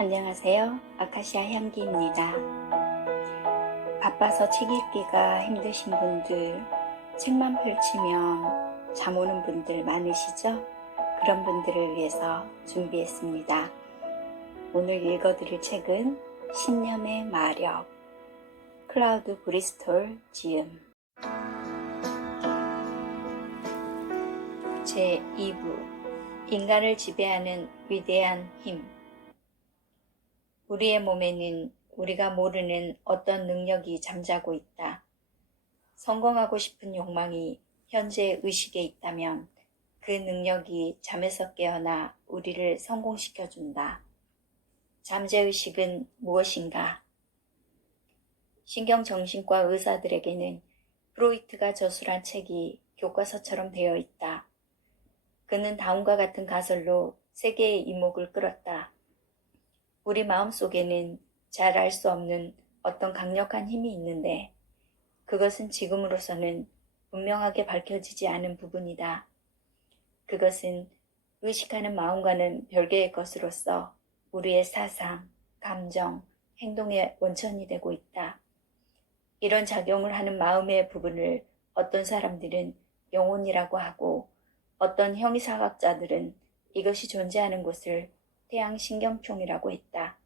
안녕하세요. 아카시아 향기입니다. 바빠서 책 읽기가 힘드신 분들, 책만 펼치면 잠 오는 분들 많으시죠? 그런 분들을 위해서 준비했습니다. 오늘 읽어드릴 책은 신념의 마력, 클라우드 브리스톨 지음. 제2부, 인간을 지배하는 위대한 힘. 우리의 몸에는 우리가 모르는 어떤 능력이 잠자고 있다. 성공하고 싶은 욕망이 현재 의식에 있다면 그 능력이 잠에서 깨어나 우리를 성공시켜준다. 잠재의식은 무엇인가? 신경정신과 의사들에게는 프로이트가 저술한 책이 교과서처럼 되어 있다. 그는 다음과 같은 가설로 세계의 이목을 끌었다. 우리 마음속에는 잘 알 수 없는 어떤 강력한 힘이 있는데 그것은 지금으로서는 분명하게 밝혀지지 않은 부분이다. 그것은 의식하는 마음과는 별개의 것으로서 우리의 사상, 감정, 행동의 원천이 되고 있다. 이런 작용을 하는 마음의 부분을 어떤 사람들은 영혼이라고 하고 어떤 형이사학자들은 이것이 존재하는 곳을 태양신경총이라고 했다.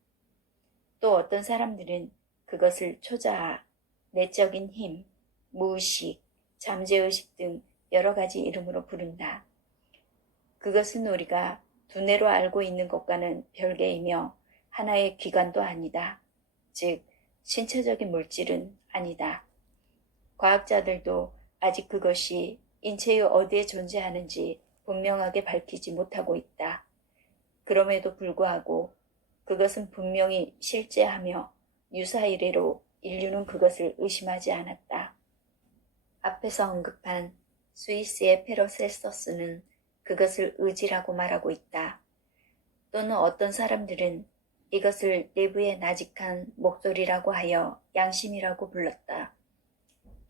또 어떤 사람들은 그것을 초자아, 내적인 힘, 무의식, 잠재의식 등 여러 가지 이름으로 부른다. 그것은 우리가 두뇌로 알고 있는 것과는 별개이며 하나의 기관도 아니다. 즉, 신체적인 물질은 아니다. 과학자들도 아직 그것이 인체의 어디에 존재하는지 분명하게 밝히지 못하고 있다. 그럼에도 불구하고 그것은 분명히 실제하며 유사 이래로 인류는 그것을 의심하지 않았다. 앞에서 언급한 스위스의 페로셀서스는 그것을 의지라고 말하고 있다. 또는 어떤 사람들은 이것을 내부의 나직한 목소리라고 하여 양심이라고 불렀다.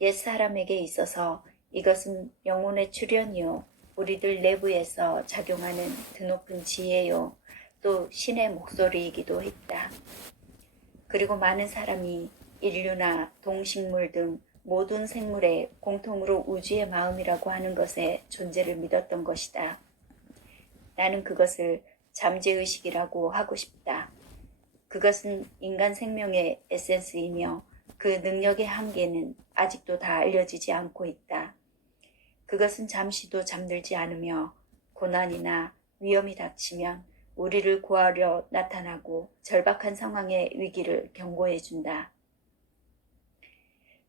옛사람에게 있어서 이것은 영혼의 출현이요, 우리들 내부에서 작용하는 드높은 지혜요, 또 신의 목소리이기도 했다. 그리고 많은 사람이 인류나 동식물 등 모든 생물의 공통으로 우주의 마음이라고 하는 것의 존재를 믿었던 것이다. 나는 그것을 잠재의식이라고 하고 싶다. 그것은 인간 생명의 에센스이며 그 능력의 한계는 아직도 다 알려지지 않고 있다. 그것은 잠시도 잠들지 않으며 고난이나 위험이 닥치면 우리를 구하려 나타나고 절박한 상황의 위기를 경고해준다.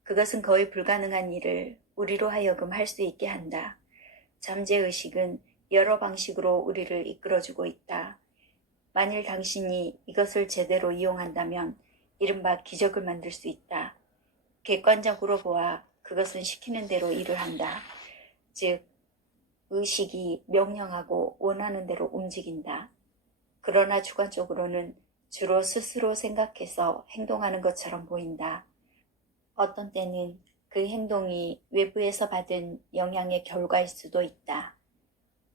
그것은 거의 불가능한 일을 우리로 하여금 할 수 있게 한다. 잠재의식은 여러 방식으로 우리를 이끌어주고 있다. 만일 당신이 이것을 제대로 이용한다면 이른바 기적을 만들 수 있다. 객관적으로 보아 그것은 시키는 대로 일을 한다. 즉, 의식이 명령하고 원하는 대로 움직인다. 그러나 주관적으로는 주로 스스로 생각해서 행동하는 것처럼 보인다. 어떤 때는 그 행동이 외부에서 받은 영향의 결과일 수도 있다.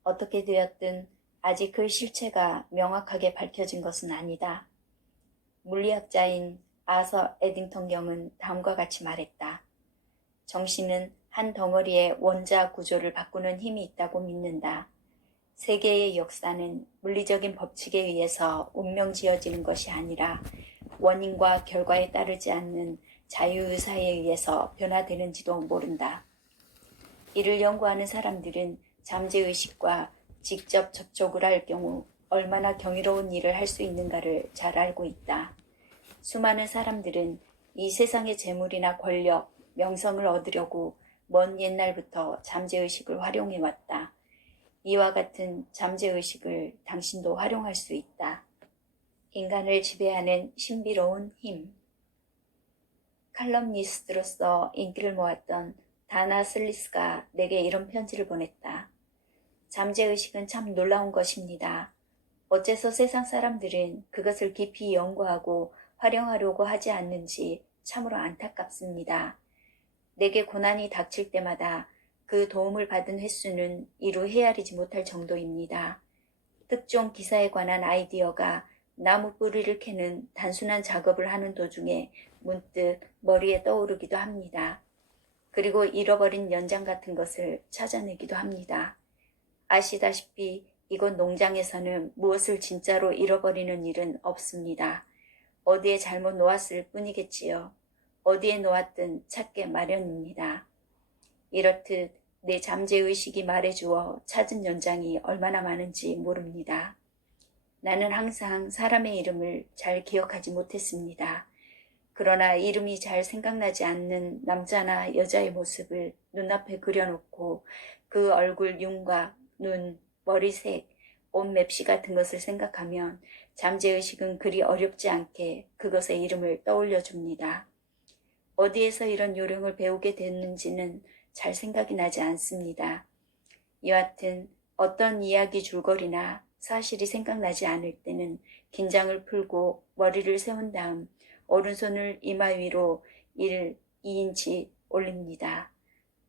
어떻게 되었든 아직 그 실체가 명확하게 밝혀진 것은 아니다. 물리학자인 아서 에딩턴 경은 다음과 같이 말했다. 정신은 한 덩어리의 원자 구조를 바꾸는 힘이 있다고 믿는다. 세계의 역사는 물리적인 법칙에 의해서 운명지어지는 것이 아니라 원인과 결과에 따르지 않는 자유의사에 의해서 변화되는지도 모른다. 이를 연구하는 사람들은 잠재의식과 직접 접촉을 할 경우 얼마나 경이로운 일을 할 수 있는가를 잘 알고 있다. 수많은 사람들은 이 세상의 재물이나 권력, 명성을 얻으려고 먼 옛날부터 잠재의식을 활용해왔다. 이와 같은 잠재의식을 당신도 활용할 수 있다. 인간을 지배하는 신비로운 힘. 칼럼니스트로서 인기를 모았던 다나 슬리스가 내게 이런 편지를 보냈다. 잠재의식은 참 놀라운 것입니다. 어째서 세상 사람들은 그것을 깊이 연구하고 활용하려고 하지 않는지 참으로 안타깝습니다. 내게 고난이 닥칠 때마다 그 도움을 받은 횟수는 이루 헤아리지 못할 정도입니다. 특정 기사에 관한 아이디어가 나무 뿌리를 캐는 단순한 작업을 하는 도중에 문득 머리에 떠오르기도 합니다. 그리고 잃어버린 연장 같은 것을 찾아내기도 합니다. 아시다시피 이곳 농장에서는 무엇을 진짜로 잃어버리는 일은 없습니다. 어디에 잘못 놓았을 뿐이겠지요. 어디에 놓았든 찾게 마련입니다. 이렇듯 내 잠재의식이 말해주어 찾은 연장이 얼마나 많은지 모릅니다. 나는 항상 사람의 이름을 잘 기억하지 못했습니다. 그러나 이름이 잘 생각나지 않는 남자나 여자의 모습을 눈앞에 그려놓고 그 얼굴 윤곽, 눈, 머리색, 옷 맵시 같은 것을 생각하면 잠재의식은 그리 어렵지 않게 그것의 이름을 떠올려 줍니다. 어디에서 이런 요령을 배우게 됐는지는 잘 생각이 나지 않습니다. 여하튼 어떤 이야기 줄거리나 사실이 생각나지 않을 때는 긴장을 풀고 머리를 세운 다음 오른손을 이마 위로 2인치 올립니다.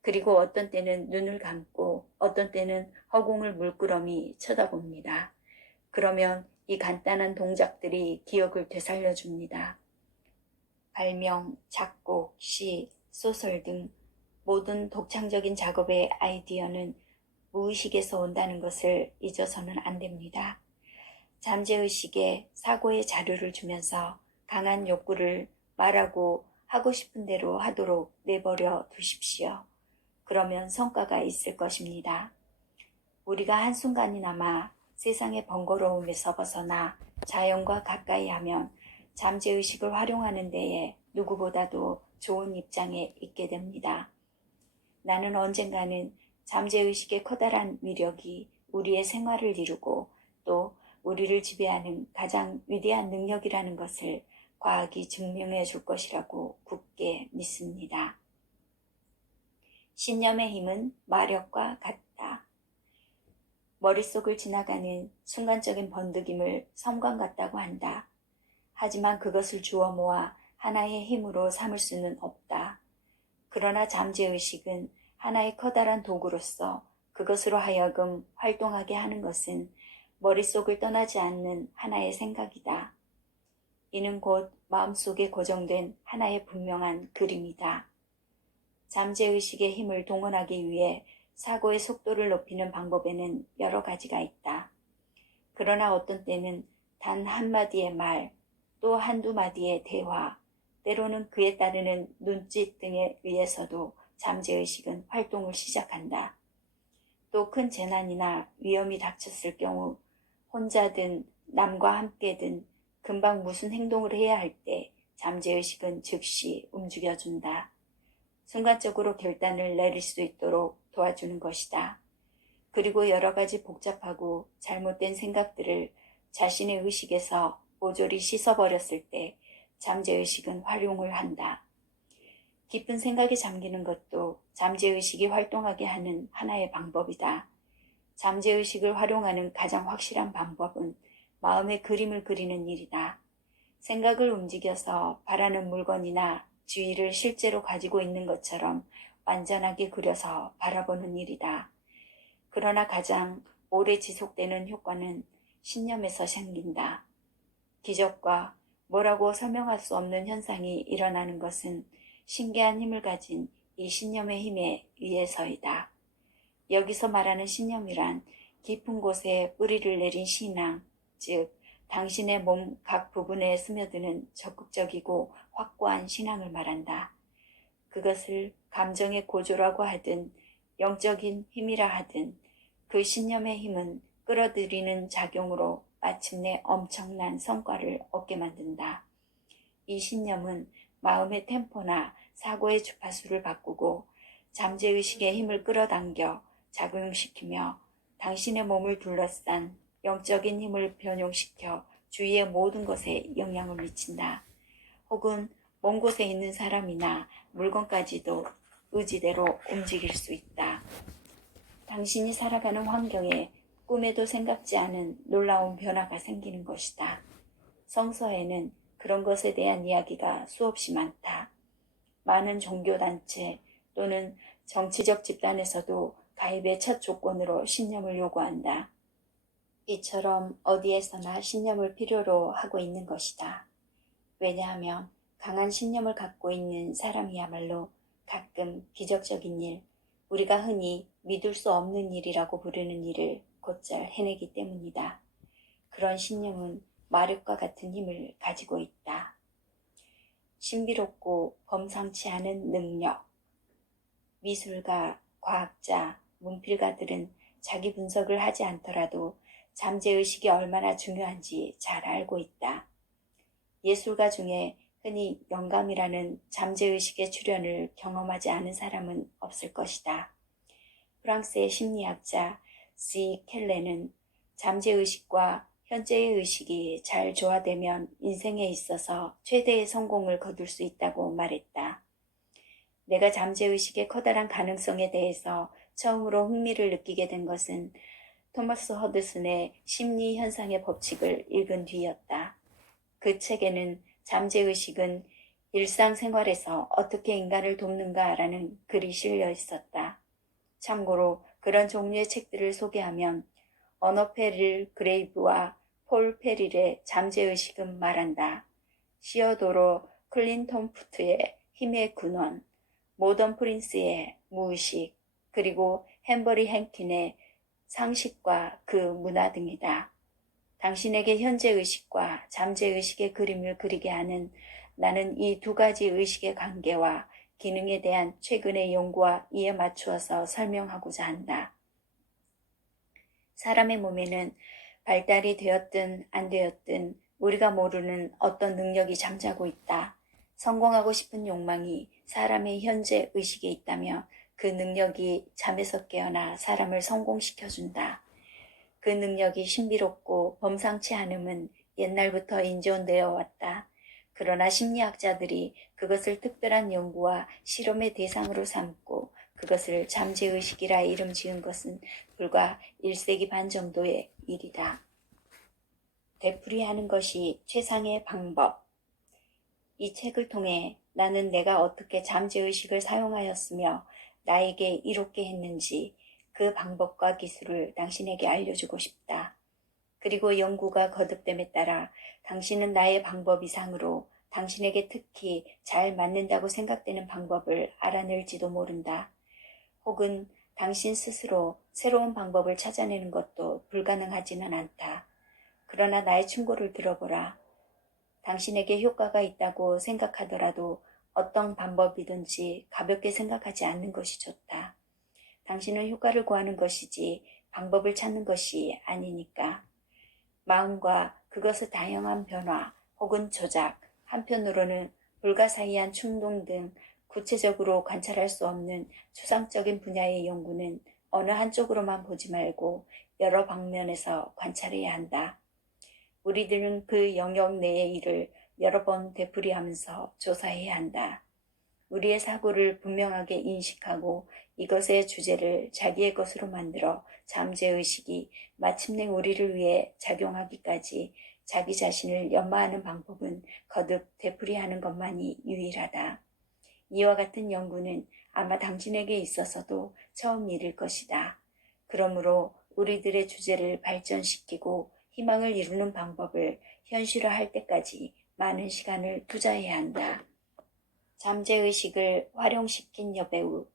그리고 어떤 때는 눈을 감고 어떤 때는 허공을 물끄러미 쳐다봅니다. 그러면 이 간단한 동작들이 기억을 되살려줍니다. 발명, 작곡, 시, 소설 등 모든 독창적인 작업의 아이디어는 무의식에서 온다는 것을 잊어서는 안 됩니다. 잠재의식에 사고의 자료를 주면서 강한 욕구를 말하고 하고 싶은 대로 하도록 내버려 두십시오. 그러면 성과가 있을 것입니다. 우리가 한순간이나마 세상의 번거로움에서 벗어나 자연과 가까이 하면 잠재의식을 활용하는 데에 누구보다도 좋은 입장에 있게 됩니다. 나는 언젠가는 잠재의식의 커다란 위력이 우리의 생활을 이루고 또 우리를 지배하는 가장 위대한 능력이라는 것을 과학이 증명해 줄 것이라고 굳게 믿습니다. 신념의 힘은 마력과 같다. 머릿속을 지나가는 순간적인 번득임을 섬광 같다고 한다. 하지만 그것을 주워 모아 하나의 힘으로 삼을 수는 없다. 그러나 잠재의식은 하나의 커다란 도구로서 그것으로 하여금 활동하게 하는 것은 머릿속을 떠나지 않는 하나의 생각이다. 이는 곧 마음속에 고정된 하나의 분명한 그림이다. 잠재의식의 힘을 동원하기 위해 사고의 속도를 높이는 방법에는 여러 가지가 있다. 그러나 어떤 때는 단 한마디의 말, 또 한두 마디의 대화, 때로는 그에 따르는 눈짓 등에 의해서도 잠재의식은 활동을 시작한다. 또 큰 재난이나 위험이 닥쳤을 경우 혼자든 남과 함께든 금방 무슨 행동을 해야 할 때 잠재의식은 즉시 움직여준다. 순간적으로 결단을 내릴 수 있도록 도와주는 것이다. 그리고 여러 가지 복잡하고 잘못된 생각들을 자신의 의식에서 모조리 씻어버렸을 때 잠재의식은 활용을 한다. 깊은 생각에 잠기는 것도 잠재의식이 활동하게 하는 하나의 방법이다. 잠재의식을 활용하는 가장 확실한 방법은 마음의 그림을 그리는 일이다. 생각을 움직여서 바라는 물건이나 주의를 실제로 가지고 있는 것처럼 완전하게 그려서 바라보는 일이다. 그러나 가장 오래 지속되는 효과는 신념에서 생긴다. 기적과 뭐라고 설명할 수 없는 현상이 일어나는 것은 신기한 힘을 가진 이 신념의 힘에 의해서이다. 여기서 말하는 신념이란 깊은 곳에 뿌리를 내린 신앙, 즉 당신의 몸 각 부분에 스며드는 적극적이고 확고한 신앙을 말한다. 그것을 감정의 고조라고 하든 영적인 힘이라 하든 그 신념의 힘은 끌어들이는 작용으로 마침내 엄청난 성과를 얻게 만든다. 이 신념은 마음의 템포나 사고의 주파수를 바꾸고 잠재의식의 힘을 끌어당겨 작용시키며 당신의 몸을 둘러싼 영적인 힘을 변용시켜 주위의 모든 것에 영향을 미친다. 혹은 먼 곳에 있는 사람이나 물건까지도 의지대로 움직일 수 있다. 당신이 살아가는 환경에 꿈에도 생각지 않은 놀라운 변화가 생기는 것이다. 성서에는 그런 것에 대한 이야기가 수없이 많다. 많은 종교단체 또는 정치적 집단에서도 가입의 첫 조건으로 신념을 요구한다. 이처럼 어디에서나 신념을 필요로 하고 있는 것이다. 왜냐하면 강한 신념을 갖고 있는 사람이야말로 가끔 기적적인 일, 우리가 흔히 믿을 수 없는 일이라고 부르는 일을 곧잘 해내기 때문이다. 그런 신념은 마력과 같은 힘을 가지고 있다. 신비롭고 범상치 않은 능력. 미술가, 과학자, 문필가들은 자기 분석을 하지 않더라도 잠재의식이 얼마나 중요한지 잘 알고 있다. 예술가 중에 흔히 영감이라는 잠재의식의 출현을 경험하지 않은 사람은 없을 것이다. 프랑스의 심리학자 C. 켈레는 잠재의식과 현재의 의식이 잘 조화되면 인생에 있어서 최대의 성공을 거둘 수 있다고 말했다. 내가 잠재의식의 커다란 가능성에 대해서 처음으로 흥미를 느끼게 된 것은 토마스 허드슨의 심리현상의 법칙을 읽은 뒤였다. 그 책에는 잠재의식은 일상생활에서 어떻게 인간을 돕는가라는 글이 실려 있었다. 참고로 그런 종류의 책들을 소개하면 어너 페릴 그레이브와 폴 페릴의 잠재의식은 말한다. 시어도로 클린톰푸트의 힘의 근원, 모던 프린스의 무의식, 그리고 햄버리 행킨의 상식과 그 문화 등이다. 당신에게 현재의식과 잠재의식의 그림을 그리게 하는 나는 이 두 가지 의식의 관계와 기능에 대한 최근의 연구와 이에 맞추어서 설명하고자 한다. 사람의 몸에는 발달이 되었든 안 되었든 우리가 모르는 어떤 능력이 잠자고 있다. 성공하고 싶은 욕망이 사람의 현재 의식에 있다며 그 능력이 잠에서 깨어나 사람을 성공시켜준다. 그 능력이 신비롭고 범상치 않음은 옛날부터 인정되어 왔다. 그러나 심리학자들이 그것을 특별한 연구와 실험의 대상으로 삼고 그것을 잠재의식이라 이름 지은 것은 불과 1세기 반 정도의 일이다. 되풀이하는 것이 최상의 방법. 이 책을 통해 나는 내가 어떻게 잠재의식을 사용하였으며 나에게 이롭게 했는지 그 방법과 기술을 당신에게 알려주고 싶다. 그리고 연구가 거듭됨에 따라 당신은 나의 방법 이상으로 당신에게 특히 잘 맞는다고 생각되는 방법을 알아낼지도 모른다. 혹은 당신 스스로 새로운 방법을 찾아내는 것도 불가능하지는 않다. 그러나 나의 충고를 들어보라. 당신에게 효과가 있다고 생각하더라도 어떤 방법이든지 가볍게 생각하지 않는 것이 좋다. 당신은 효과를 구하는 것이지 방법을 찾는 것이 아니니까. 마음과 그것의 다양한 변화 혹은 조작, 한편으로는 불가사의한 충동 등 구체적으로 관찰할 수 없는 추상적인 분야의 연구는 어느 한쪽으로만 보지 말고 여러 방면에서 관찰해야 한다. 우리들은 그 영역 내의 일을 여러 번 되풀이하면서 조사해야 한다. 우리의 사고를 분명하게 인식하고 이것의 주제를 자기의 것으로 만들어 잠재의식이 마침내 우리를 위해 작용하기까지 자기 자신을 연마하는 방법은 거듭 되풀이하는 것만이 유일하다. 이와 같은 연구는 아마 당신에게 있어서도 처음 일일 것이다. 그러므로 우리들의 주제를 발전시키고 희망을 이루는 방법을 현실화할 때까지 많은 시간을 투자해야 한다. 잠재의식을 활용시킨 여배우.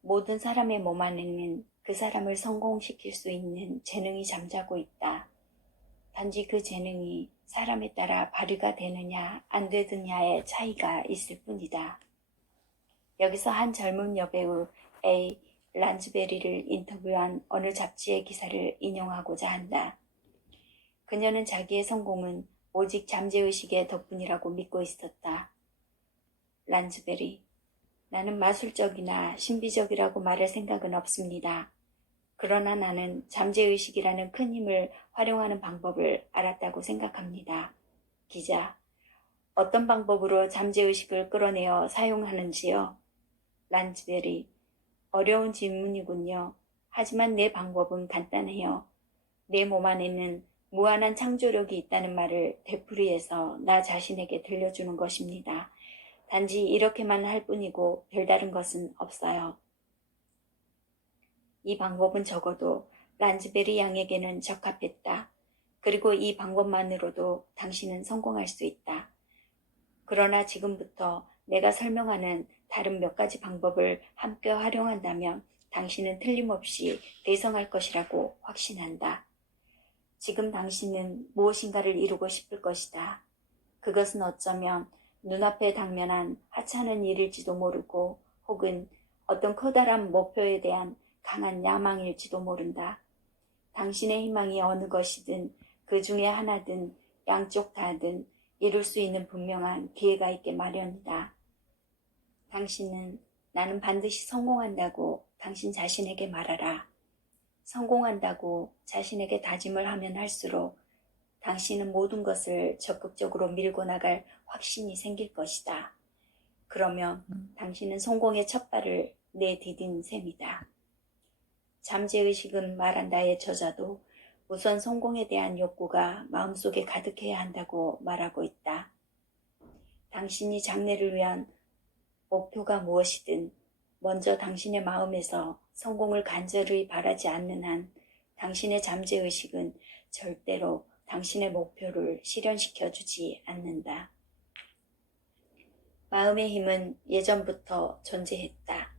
모든 사람의 몸 안에는 그 사람을 성공시킬 수 있는 재능이 잠자고 있다. 단지 그 재능이 사람에 따라 발휘가 되느냐 안 되느냐의 차이가 있을 뿐이다. 여기서 한 젊은 여배우 A. 란즈베리를 인터뷰한 어느 잡지의 기사를 인용하고자 한다. 그녀는 자기의 성공은 오직 잠재의식의 덕분이라고 믿고 있었다. 란즈베리, 나는 마술적이나 신비적이라고 말할 생각은 없습니다. 그러나 나는 잠재의식이라는 큰 힘을 활용하는 방법을 알았다고 생각합니다. 기자, 어떤 방법으로 잠재의식을 끌어내어 사용하는지요? 란즈베리, 어려운 질문이군요. 하지만 내 방법은 간단해요. 내 몸 안에는 무한한 창조력이 있다는 말을 되풀이해서 나 자신에게 들려주는 것입니다. 단지 이렇게만 할 뿐이고 별다른 것은 없어요. 이 방법은 적어도 란즈베리 양에게는 적합했다. 그리고 이 방법만으로도 당신은 성공할 수 있다. 그러나 지금부터 내가 설명하는 다른 몇 가지 방법을 함께 활용한다면 당신은 틀림없이 대성할 것이라고 확신한다. 지금 당신은 무엇인가를 이루고 싶을 것이다. 그것은 어쩌면 눈앞에 당면한 하찮은 일일지도 모르고 혹은 어떤 커다란 목표에 대한 강한 야망일지도 모른다. 당신의 희망이 어느 것이든 그 중에 하나든 양쪽 다든 이룰 수 있는 분명한 기회가 있게 마련이다. 당신은 나는 반드시 성공한다고 당신 자신에게 말하라. 성공한다고 자신에게 다짐을 하면 할수록 당신은 모든 것을 적극적으로 밀고 나갈 확신이 생길 것이다. 그러면 당신은 성공의 첫 발을 내디딘 셈이다. 잠재의식은 말한다의 저자도 우선 성공에 대한 욕구가 마음속에 가득해야 한다고 말하고 있다. 당신이 장래를 위한 목표가 무엇이든 먼저 당신의 마음에서 성공을 간절히 바라지 않는 한 당신의 잠재의식은 절대로 당신의 목표를 실현시켜주지 않는다. 마음의 힘은 예전부터 존재했다.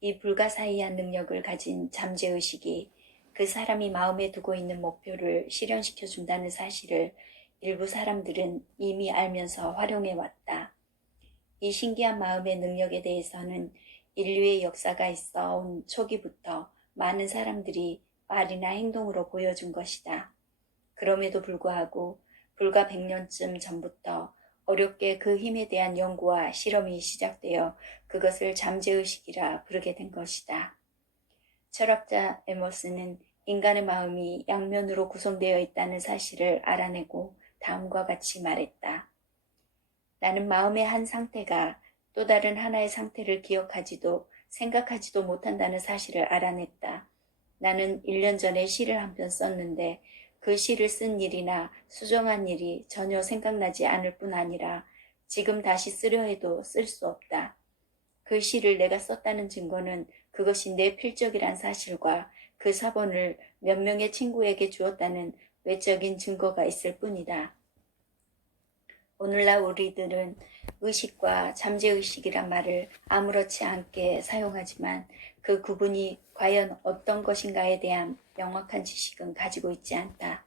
이 불가사의한 능력을 가진 잠재의식이 그 사람이 마음에 두고 있는 목표를 실현시켜준다는 사실을 일부 사람들은 이미 알면서 활용해왔다. 이 신기한 마음의 능력에 대해서는 인류의 역사가 있어 온 초기부터 많은 사람들이 말이나 행동으로 보여준 것이다. 그럼에도 불구하고 불과 100년쯤 전부터 어렵게 그 힘에 대한 연구와 실험이 시작되어 그것을 잠재의식이라 부르게 된 것이다. 철학자 에머슨은 인간의 마음이 양면으로 구성되어 있다는 사실을 알아내고 다음과 같이 말했다. 나는 마음의 한 상태가 또 다른 하나의 상태를 기억하지도 생각하지도 못한다는 사실을 알아냈다. 나는 1년 전에 시를 한 편 썼는데 그 시를 쓴 일이나 수정한 일이 전혀 생각나지 않을 뿐 아니라 지금 다시 쓰려 해도 쓸 수 없다. 그 시를 내가 썼다는 증거는 그것이 내 필적이란 사실과 그 사본을 몇 명의 친구에게 주었다는 외적인 증거가 있을 뿐이다. 오늘날 우리들은 의식과 잠재의식이란 말을 아무렇지 않게 사용하지만 그 구분이 과연 어떤 것인가에 대한 명확한 지식은 가지고 있지 않다.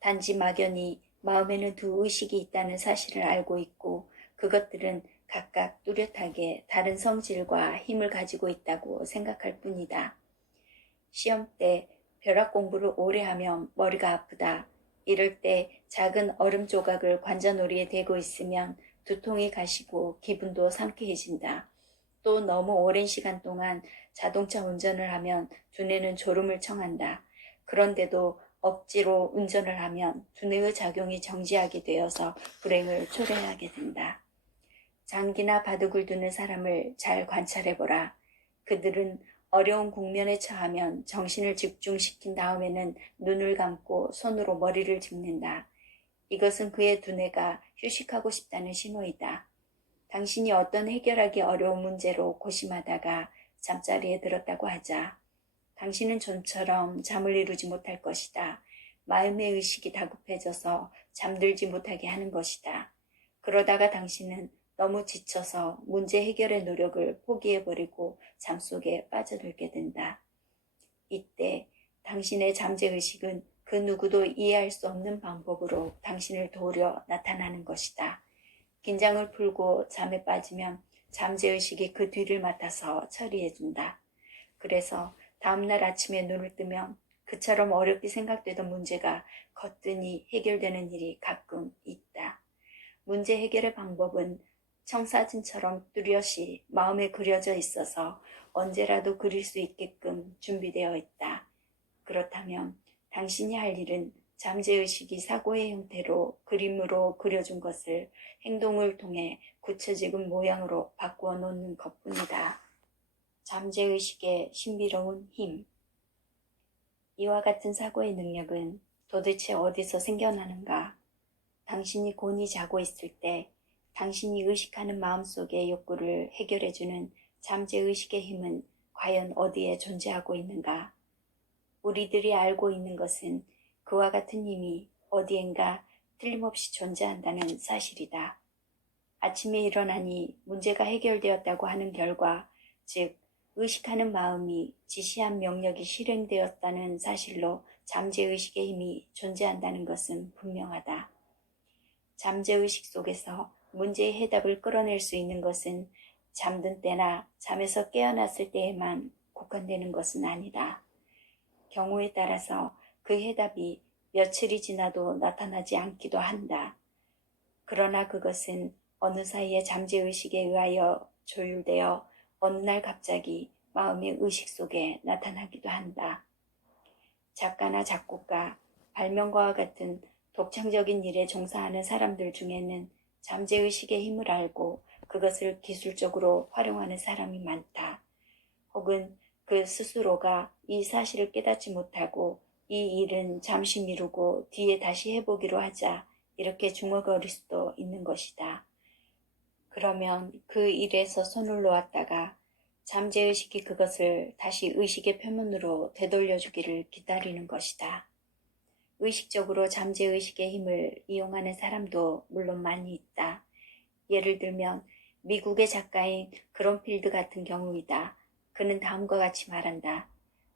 단지 막연히 마음에는 두 의식이 있다는 사실을 알고 있고 그것들은 각각 뚜렷하게 다른 성질과 힘을 가지고 있다고 생각할 뿐이다. 시험 때 벼락 공부를 오래 하면 머리가 아프다. 이럴 때 작은 얼음 조각을 관자놀이에 대고 있으면 두통이 가시고 기분도 상쾌해진다. 또 너무 오랜 시간 동안 자동차 운전을 하면 두뇌는 졸음을 청한다. 그런데도 억지로 운전을 하면 두뇌의 작용이 정지하게 되어서 불행을 초래하게 된다. 장기나 바둑을 두는 사람을 잘 관찰해보라. 그들은 어려운 국면에 처하면 정신을 집중시킨 다음에는 눈을 감고 손으로 머리를 짚는다. 이것은 그의 두뇌가 휴식하고 싶다는 신호이다. 당신이 어떤 해결하기 어려운 문제로 고심하다가 잠자리에 들었다고 하자. 당신은 좀처럼 잠을 이루지 못할 것이다. 마음의 의식이 다급해져서 잠들지 못하게 하는 것이다. 그러다가 당신은 너무 지쳐서 문제 해결의 노력을 포기해버리고 잠속에 빠져들게 된다. 이때 당신의 잠재의식은 그 누구도 이해할 수 없는 방법으로 당신을 도우려 나타나는 것이다. 긴장을 풀고 잠에 빠지면 잠재의식이 그 뒤를 맡아서 처리해준다. 그래서 다음날 아침에 눈을 뜨면 그처럼 어렵게 생각되던 문제가 거뜬히 해결되는 일이 가끔 있다. 문제 해결의 방법은 청사진처럼 뚜렷이 마음에 그려져 있어서 언제라도 그릴 수 있게끔 준비되어 있다. 그렇다면 당신이 할 일은 잠재의식이 사고의 형태로 그림으로 그려준 것을 행동을 통해 구체적인 모양으로 바꾸어 놓는 것뿐이다. 잠재의식의 신비로운 힘. 이와 같은 사고의 능력은 도대체 어디서 생겨나는가? 당신이 곤히 자고 있을 때 당신이 의식하는 마음속의 욕구를 해결해주는 잠재의식의 힘은 과연 어디에 존재하고 있는가? 우리들이 알고 있는 것은 그와 같은 힘이 어디엔가 틀림없이 존재한다는 사실이다. 아침에 일어나니 문제가 해결되었다고 하는 결과, 즉 의식하는 마음이 지시한 명령이 실행되었다는 사실로 잠재의식의 힘이 존재한다는 것은 분명하다. 잠재의식 속에서 문제의 해답을 끌어낼 수 있는 것은 잠든 때나 잠에서 깨어났을 때에만 국한되는 것은 아니다. 경우에 따라서 그 해답이 며칠이 지나도 나타나지 않기도 한다. 그러나 그것은 어느 사이에 잠재의식에 의하여 조율되어 어느 날 갑자기 마음의 의식 속에 나타나기도 한다. 작가나 작곡가, 발명가와 같은 독창적인 일에 종사하는 사람들 중에는 잠재의식의 힘을 알고 그것을 기술적으로 활용하는 사람이 많다. 혹은 그 스스로가 이 사실을 깨닫지 못하고 이 일은 잠시 미루고 뒤에 다시 해보기로 하자 이렇게 중얼거릴 수도 있는 것이다. 그러면 그 일에서 손을 놓았다가 잠재의식이 그것을 다시 의식의 표면으로 되돌려주기를 기다리는 것이다. 의식적으로 잠재의식의 힘을 이용하는 사람도 물론 많이 있다. 예를 들면 미국의 작가인 그론필드 같은 경우이다. 그는 다음과 같이 말한다.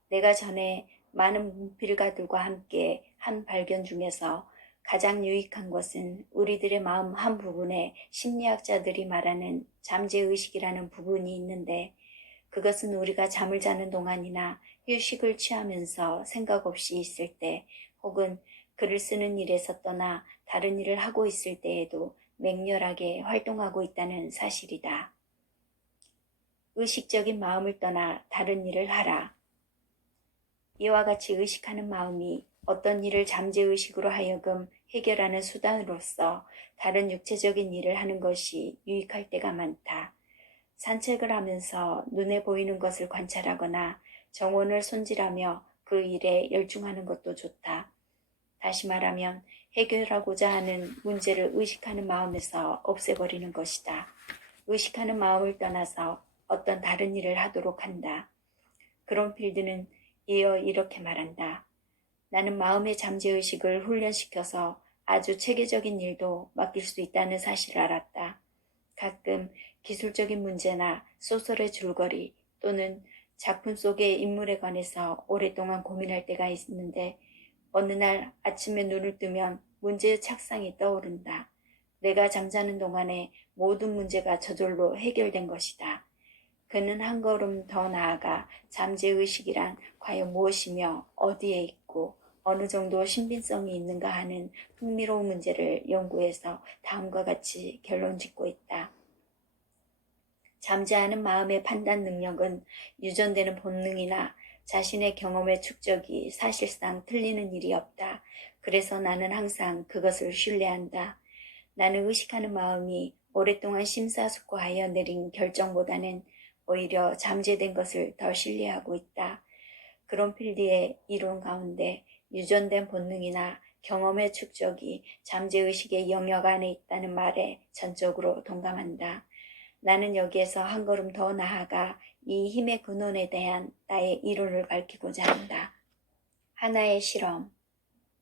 내가 전에 많은 문필가들과 함께 한 발견 중에서 가장 유익한 것은 우리들의 마음 한 부분에 심리학자들이 말하는 잠재의식이라는 부분이 있는데 그것은 우리가 잠을 자는 동안이나 휴식을 취하면서 생각 없이 있을 때 혹은 글을 쓰는 일에서 떠나 다른 일을 하고 있을 때에도 맹렬하게 활동하고 있다는 사실이다. 의식적인 마음을 떠나 다른 일을 하라. 이와 같이 의식하는 마음이 어떤 일을 잠재의식으로 하여금 해결하는 수단으로서 다른 육체적인 일을 하는 것이 유익할 때가 많다. 산책을 하면서 눈에 보이는 것을 관찰하거나 정원을 손질하며 그 일에 열중하는 것도 좋다. 다시 말하면 해결하고자 하는 문제를 의식하는 마음에서 없애버리는 것이다. 의식하는 마음을 떠나서 어떤 다른 일을 하도록 한다. 그론필드는 이어 이렇게 말한다. 나는 마음의 잠재의식을 훈련시켜서 아주 체계적인 일도 맡길 수 있다는 사실을 알았다. 가끔 기술적인 문제나 소설의 줄거리 또는 작품 속의 인물에 관해서 오랫동안 고민할 때가 있는데 어느 날 아침에 눈을 뜨면 문제의 착상이 떠오른다. 내가 잠자는 동안에 모든 문제가 저절로 해결된 것이다. 그는 한 걸음 더 나아가 잠재의식이란 과연 무엇이며 어디에 있고 어느 정도 신빙성이 있는가 하는 흥미로운 문제를 연구해서 다음과 같이 결론짓고 있다. 잠재하는 마음의 판단 능력은 유전되는 본능이나 자신의 경험의 축적이 사실상 틀리는 일이 없다. 그래서 나는 항상 그것을 신뢰한다. 나는 의식하는 마음이 오랫동안 심사숙고하여 내린 결정보다는 오히려 잠재된 것을 더 신뢰하고 있다. 그론필드의 이론 가운데 유전된 본능이나 경험의 축적이 잠재의식의 영역 안에 있다는 말에 전적으로 동감한다. 나는 여기에서 한 걸음 더 나아가 이 힘의 근원에 대한 나의 이론을 밝히고자 한다. 하나의 실험.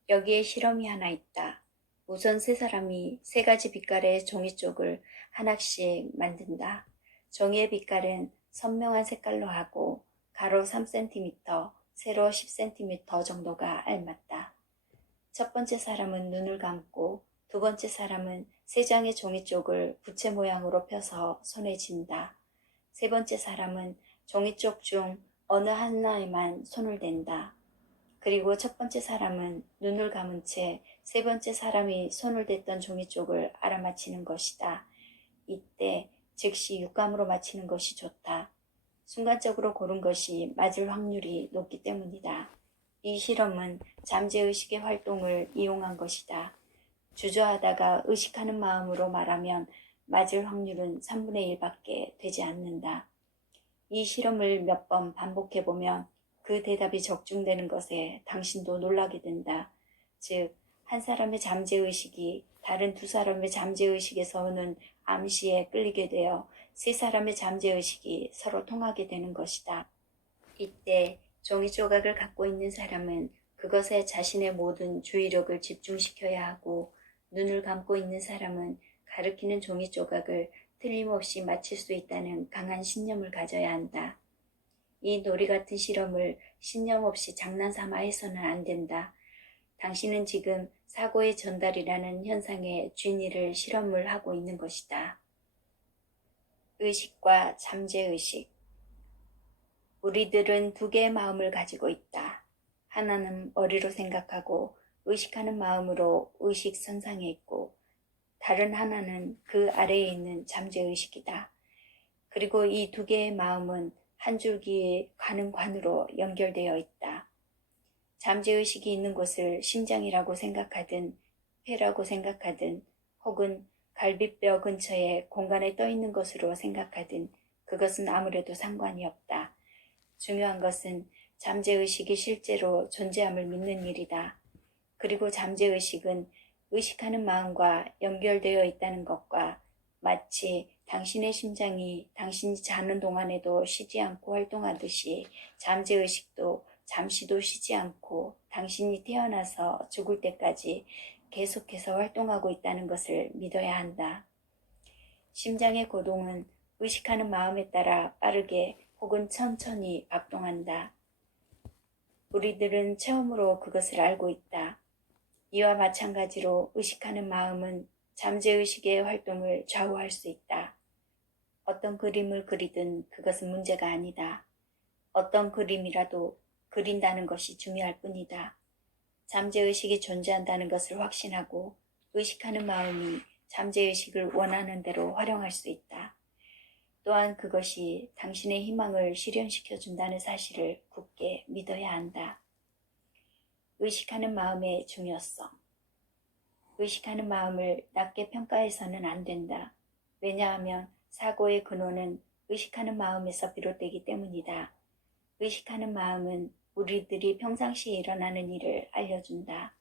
여기에 실험이 하나 있다. 우선 세 사람이 세 가지 빛깔의 종이쪽을 하나씩 만든다. 종이의 빛깔은 선명한 색깔로 하고 가로 3cm, 세로 10cm 정도가 알맞다. 첫 번째 사람은 눈을 감고 두 번째 사람은 세 장의 종이쪽을 부채 모양으로 펴서 손에 쥔다. 세 번째 사람은 종이쪽 중 어느 하나에만 손을 댄다. 그리고 첫 번째 사람은 눈을 감은 채 세 번째 사람이 손을 댔던 종이쪽을 알아맞히는 것이다. 이때 즉시 육감으로 맞히는 것이 좋다. 순간적으로 고른 것이 맞을 확률이 높기 때문이다. 이 실험은 잠재의식의 활동을 이용한 것이다. 주저하다가 의식하는 마음으로 말하면 맞을 확률은 3분의 1밖에 되지 않는다. 이 실험을 몇 번 반복해보면 그 대답이 적중되는 것에 당신도 놀라게 된다. 즉, 한 사람의 잠재의식이 다른 두 사람의 잠재의식에서 오는 암시에 끌리게 되어 세 사람의 잠재의식이 서로 통하게 되는 것이다. 이때 종이 조각을 갖고 있는 사람은 그것에 자신의 모든 주의력을 집중시켜야 하고, 눈을 감고 있는 사람은 가리키는 종이 조각을 틀림없이 맞힐 수 있다는 강한 신념을 가져야 한다. 이 놀이 같은 실험을 신념 없이 장난삼아 해서는 안 된다. 당신은 지금 사고의 전달이라는 현상의 진위를 실험을 하고 있는 것이다. 의식과 잠재의식. 우리들은 두 개의 마음을 가지고 있다. 하나는 머리로 생각하고 의식하는 마음으로 의식 선상에 있고, 다른 하나는 그 아래에 있는 잠재의식이다. 그리고 이 두 개의 마음은 한 줄기의 가는 관으로 연결되어 있다. 잠재의식이 있는 곳을 심장이라고 생각하든 폐라고 생각하든 혹은 갈비뼈 근처에 공간에 떠 있는 것으로 생각하든 그것은 아무래도 상관이 없다. 중요한 것은 잠재의식이 실제로 존재함을 믿는 일이다. 그리고 잠재의식은 의식하는 마음과 연결되어 있다는 것과 마치 당신의 심장이 당신이 자는 동안에도 쉬지 않고 활동하듯이 잠재의식도 잠시도 쉬지 않고 당신이 태어나서 죽을 때까지 계속해서 활동하고 있다는 것을 믿어야 한다. 심장의 고동은 의식하는 마음에 따라 빠르게 혹은 천천히 박동한다. 우리들은 처음으로 그것을 알고 있다. 이와 마찬가지로 의식하는 마음은 잠재의식의 활동을 좌우할 수 있다. 어떤 그림을 그리든 그것은 문제가 아니다. 어떤 그림이라도 그린다는 것이 중요할 뿐이다. 잠재의식이 존재한다는 것을 확신하고 의식하는 마음이 잠재의식을 원하는 대로 활용할 수 있다. 또한 그것이 당신의 희망을 실현시켜준다는 사실을 굳게 믿어야 한다. 의식하는 마음의 중요성. 의식하는 마음을 낮게 평가해서는 안 된다. 왜냐하면 사고의 근원은 의식하는 마음에서 비롯되기 때문이다. 의식하는 마음은 우리들이 평상시에 일어나는 일을 알려준다.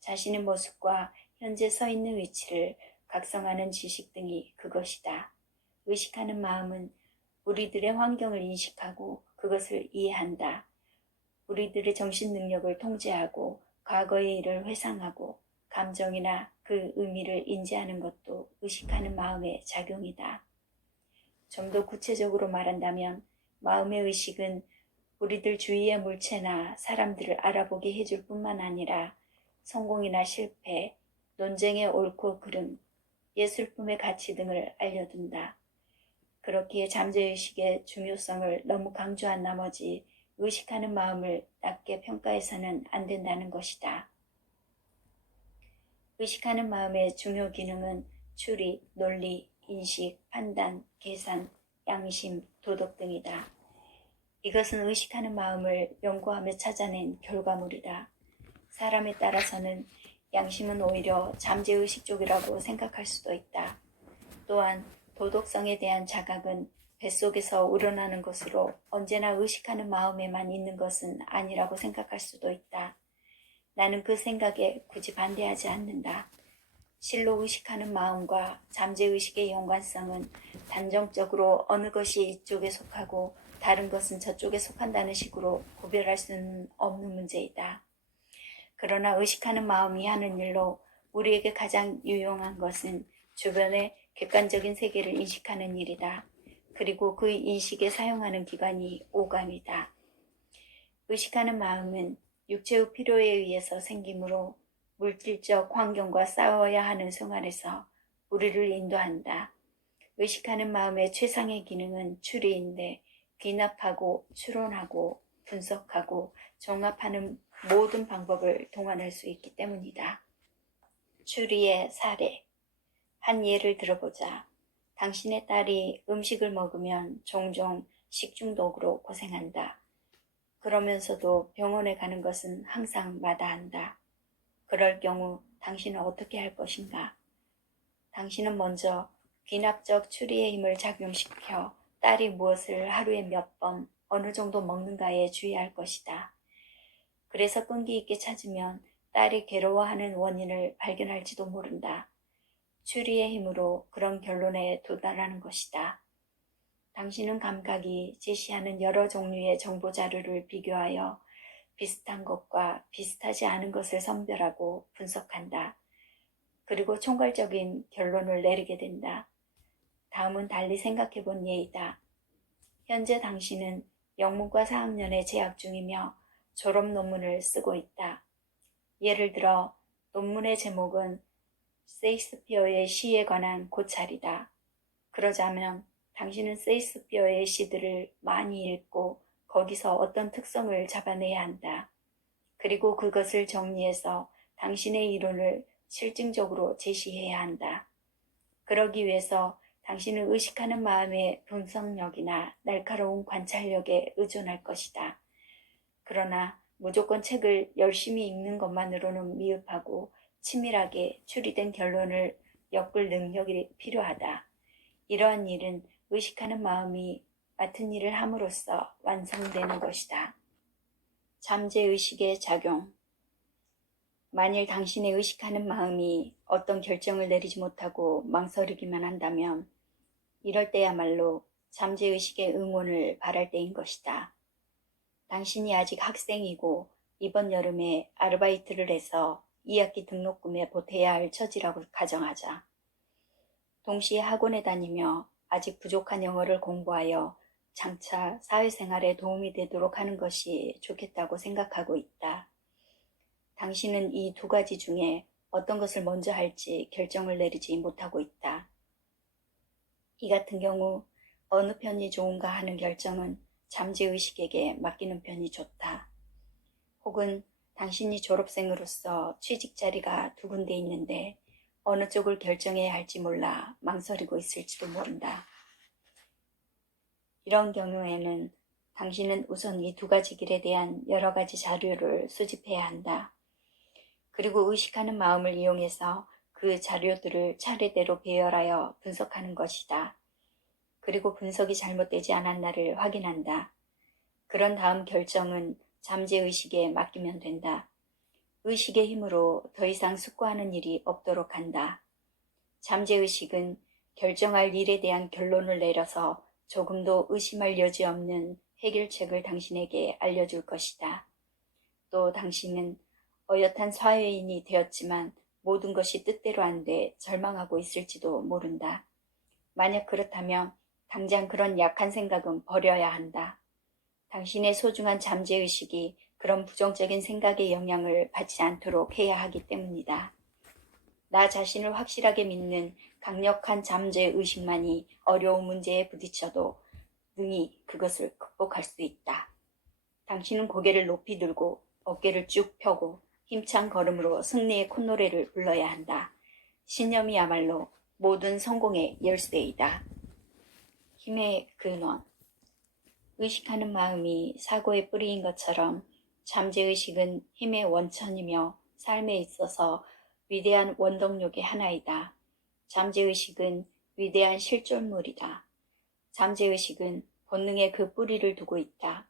자신의 모습과 현재 서 있는 위치를 각성하는 지식 등이 그것이다. 의식하는 마음은 우리들의 환경을 인식하고 그것을 이해한다. 우리들의 정신 능력을 통제하고 과거의 일을 회상하고 감정이나 그 의미를 인지하는 것도 의식하는 마음의 작용이다. 좀 더 구체적으로 말한다면 마음의 의식은 우리들 주위의 물체나 사람들을 알아보게 해줄 뿐만 아니라 성공이나 실패, 논쟁의 옳고 그름, 예술품의 가치 등을 알려둔다. 그렇기에 잠재의식의 중요성을 너무 강조한 나머지 의식하는 마음을 낮게 평가해서는 안 된다는 것이다. 의식하는 마음의 중요 기능은 추리, 논리, 인식, 판단, 계산, 양심, 도덕 등이다. 이것은 의식하는 마음을 연구하며 찾아낸 결과물이다. 사람에 따라서는 양심은 오히려 잠재의식 쪽이라고 생각할 수도 있다. 또한 도덕성에 대한 자각은 뱃속에서 우러나는 것으로 언제나 의식하는 마음에만 있는 것은 아니라고 생각할 수도 있다. 나는 그 생각에 굳이 반대하지 않는다. 실로 의식하는 마음과 잠재의식의 연관성은 단정적으로 어느 것이 이쪽에 속하고 다른 것은 저쪽에 속한다는 식으로 구별할 수는 없는 문제이다. 그러나 의식하는 마음이 하는 일로 우리에게 가장 유용한 것은 주변의 객관적인 세계를 인식하는 일이다. 그리고 그 인식에 사용하는 기관이 오감이다. 의식하는 마음은 육체의 필요에 의해서 생기므로 물질적 환경과 싸워야 하는 생활에서 우리를 인도한다. 의식하는 마음의 최상의 기능은 추리인데 귀납하고 추론하고 분석하고 종합하는 모든 방법을 동원할 수 있기 때문이다. 추리의 사례. 한 예를 들어보자. 당신의 딸이 음식을 먹으면 종종 식중독으로 고생한다. 그러면서도 병원에 가는 것은 항상 마다한다. 그럴 경우 당신은 어떻게 할 것인가? 당신은 먼저 귀납적 추리의 힘을 작용시켜 딸이 무엇을 하루에 몇 번, 어느 정도 먹는가에 주의할 것이다. 그래서 끈기 있게 찾으면 딸이 괴로워하는 원인을 발견할지도 모른다. 추리의 힘으로 그런 결론에 도달하는 것이다. 당신은 감각이 제시하는 여러 종류의 정보 자료를 비교하여 비슷한 것과 비슷하지 않은 것을 선별하고 분석한다. 그리고 총괄적인 결론을 내리게 된다. 다음은 달리 생각해 본 예이다. 현재 당신은 영문과 4학년에 재학 중이며 졸업 논문을 쓰고 있다. 예를 들어 논문의 제목은 셰익스피어의 시에 관한 고찰이다. 그러자면 당신은 셰익스피어의 시들을 많이 읽고 거기서 어떤 특성을 잡아내야 한다. 그리고 그것을 정리해서 당신의 이론을 실증적으로 제시해야 한다. 그러기 위해서 당신은 의식하는 마음의 분석력이나 날카로운 관찰력에 의존할 것이다. 그러나 무조건 책을 열심히 읽는 것만으로는 미흡하고 치밀하게 추리된 결론을 엮을 능력이 필요하다. 이러한 일은 의식하는 마음이 맡은 일을 함으로써 완성되는 것이다. 잠재의식의 작용. 만일 당신의 의식하는 마음이 어떤 결정을 내리지 못하고 망설이기만 한다면 이럴 때야말로 잠재의식의 응원을 바랄 때인 것이다. 당신이 아직 학생이고 이번 여름에 아르바이트를 해서 2학기 등록금에 보태야 할 처지라고 가정하자. 동시에 학원에 다니며 아직 부족한 영어를 공부하여 장차 사회생활에 도움이 되도록 하는 것이 좋겠다고 생각하고 있다. 당신은 이 두 가지 중에 어떤 것을 먼저 할지 결정을 내리지 못하고 있다. 이 같은 경우 어느 편이 좋은가 하는 결정은 잠재의식에게 맡기는 편이 좋다. 혹은 당신이 졸업생으로서 취직 자리가 두 군데 있는데 어느 쪽을 결정해야 할지 몰라 망설이고 있을지도 모른다. 이런 경우에는 당신은 우선 이 두 가지 길에 대한 여러 가지 자료를 수집해야 한다. 그리고 의식하는 마음을 이용해서 그 자료들을 차례대로 배열하여 분석하는 것이다. 그리고 분석이 잘못되지 않았나를 확인한다. 그런 다음 결정은 잠재의식에 맡기면 된다. 의식의 힘으로 더 이상 숙고하는 일이 없도록 한다. 잠재의식은 결정할 일에 대한 결론을 내려서 조금도 의심할 여지 없는 해결책을 당신에게 알려줄 것이다. 또 당신은 어엿한 사회인이 되었지만 모든 것이 뜻대로 안 돼 절망하고 있을지도 모른다. 만약 그렇다면 당장 그런 약한 생각은 버려야 한다. 당신의 소중한 잠재의식이 그런 부정적인 생각의 영향을 받지 않도록 해야 하기 때문이다. 나 자신을 확실하게 믿는 강력한 잠재의식만이 어려운 문제에 부딪혀도 능히 그것을 극복할 수 있다. 당신은 고개를 높이 들고 어깨를 쭉 펴고 힘찬 걸음으로 승리의 콧노래를 불러야 한다. 신념이야말로 모든 성공의 열쇠이다. 힘의 근원. 의식하는 마음이 사고의 뿌리인 것처럼 잠재의식은 힘의 원천이며 삶에 있어서 위대한 원동력의 하나이다. 잠재의식은 위대한 실존물이다. 잠재의식은 본능의 그 뿌리를 두고 있다.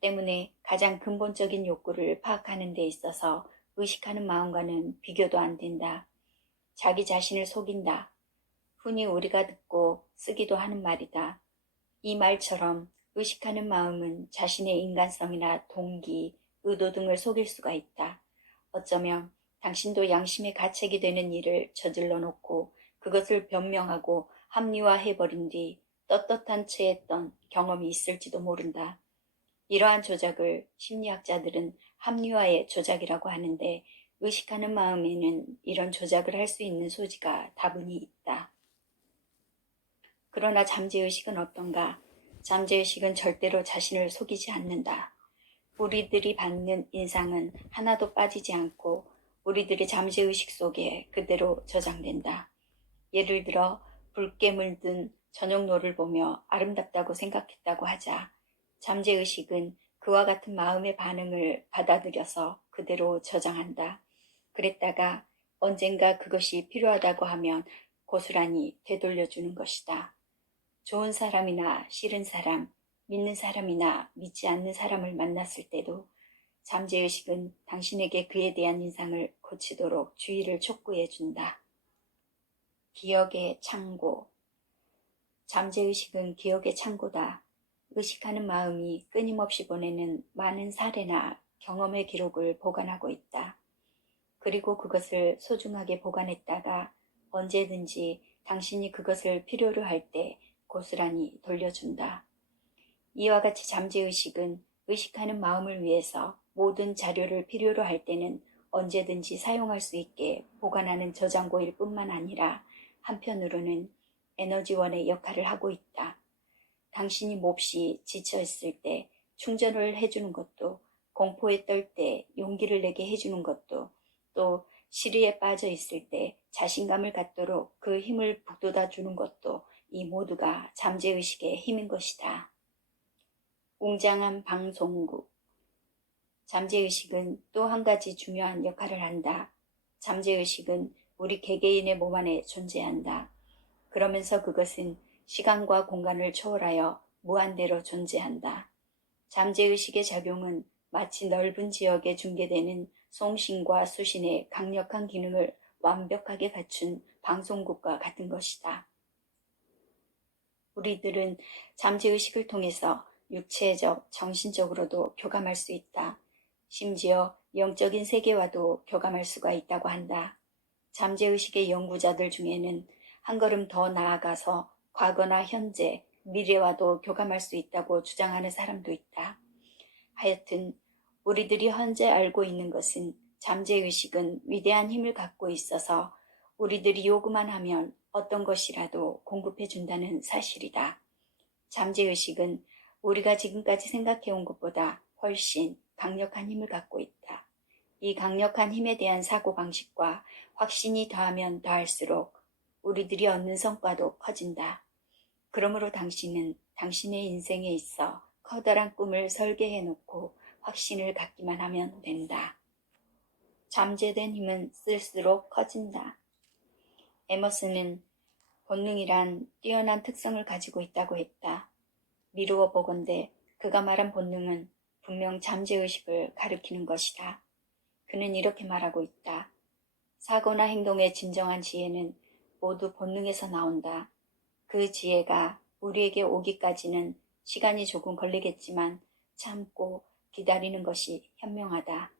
때문에 가장 근본적인 욕구를 파악하는 데 있어서 의식하는 마음과는 비교도 안 된다. 자기 자신을 속인다. 흔히 우리가 듣고 쓰기도 하는 말이다. 이 말처럼 의식하는 마음은 자신의 인간성이나 동기, 의도 등을 속일 수가 있다. 어쩌면 당신도 양심의 가책이 되는 일을 저질러 놓고 그것을 변명하고 합리화해버린 뒤 떳떳한 채 했던 경험이 있을지도 모른다. 이러한 조작을 심리학자들은 합리화의 조작이라고 하는데 의식하는 마음에는 이런 조작을 할 수 있는 소지가 다분히 있다. 그러나 잠재의식은 어떤가? 잠재의식은 절대로 자신을 속이지 않는다. 우리들이 받는 인상은 하나도 빠지지 않고 우리들의 잠재의식 속에 그대로 저장된다. 예를 들어 붉게 물든 저녁노를 보며 아름답다고 생각했다고 하자. 잠재의식은 그와 같은 마음의 반응을 받아들여서 그대로 저장한다. 그랬다가 언젠가 그것이 필요하다고 하면 고스란히 되돌려주는 것이다. 좋은 사람이나 싫은 사람, 믿는 사람이나 믿지 않는 사람을 만났을 때도 잠재의식은 당신에게 그에 대한 인상을 고치도록 주의를 촉구해 준다. 기억의 창고. 잠재의식은 기억의 창고다. 의식하는 마음이 끊임없이 보내는 많은 사례나 경험의 기록을 보관하고 있다. 그리고 그것을 소중하게 보관했다가 언제든지 당신이 그것을 필요로 할 때 고스란히 돌려준다. 이와 같이 잠재의식은 의식하는 마음을 위해서 모든 자료를 필요로 할 때는 언제든지 사용할 수 있게 보관하는 저장고일 뿐만 아니라 한편으로는 에너지원의 역할을 하고 있다. 당신이 몹시 지쳐있을 때 충전을 해주는 것도, 공포에 떨 때 용기를 내게 해주는 것도, 또 시리에 빠져 있을 때 자신감을 갖도록 그 힘을 북돋아 주는 것도 이 모두가 잠재의식의 힘인 것이다. 웅장한 방송국. 잠재의식은 또 한 가지 중요한 역할을 한다. 잠재의식은 우리 개개인의 몸 안에 존재한다. 그러면서 그것은 시간과 공간을 초월하여 무한대로 존재한다. 잠재의식의 작용은 마치 넓은 지역에 중계되는 송신과 수신의 강력한 기능을 완벽하게 갖춘 방송국과 같은 것이다. 우리들은 잠재의식을 통해서 육체적, 정신적으로도 교감할 수 있다. 심지어 영적인 세계와도 교감할 수가 있다고 한다. 잠재의식의 연구자들 중에는 한 걸음 더 나아가서 과거나 현재, 미래와도 교감할 수 있다고 주장하는 사람도 있다. 하여튼 우리들이 현재 알고 있는 것은 잠재의식은 위대한 힘을 갖고 있어서 우리들이 요구만 하면 어떤 것이라도 공급해 준다는 사실이다. 잠재의식은 우리가 지금까지 생각해온 것보다 훨씬 강력한 힘을 갖고 있다. 이 강력한 힘에 대한 사고방식과 확신이 더하면 더할수록 우리들이 얻는 성과도 커진다. 그러므로 당신은 당신의 인생에 있어 커다란 꿈을 설계해 놓고 확신을 갖기만 하면 된다. 잠재된 힘은 쓸수록 커진다. 에머슨은 본능이란 뛰어난 특성을 가지고 있다고 했다. 미루어 보건대 그가 말한 본능은 분명 잠재의식을 가리키는 것이다. 그는 이렇게 말하고 있다. 사고나 행동의 진정한 지혜는 모두 본능에서 나온다. 그 지혜가 우리에게 오기까지는 시간이 조금 걸리겠지만 참고 기다리는 것이 현명하다.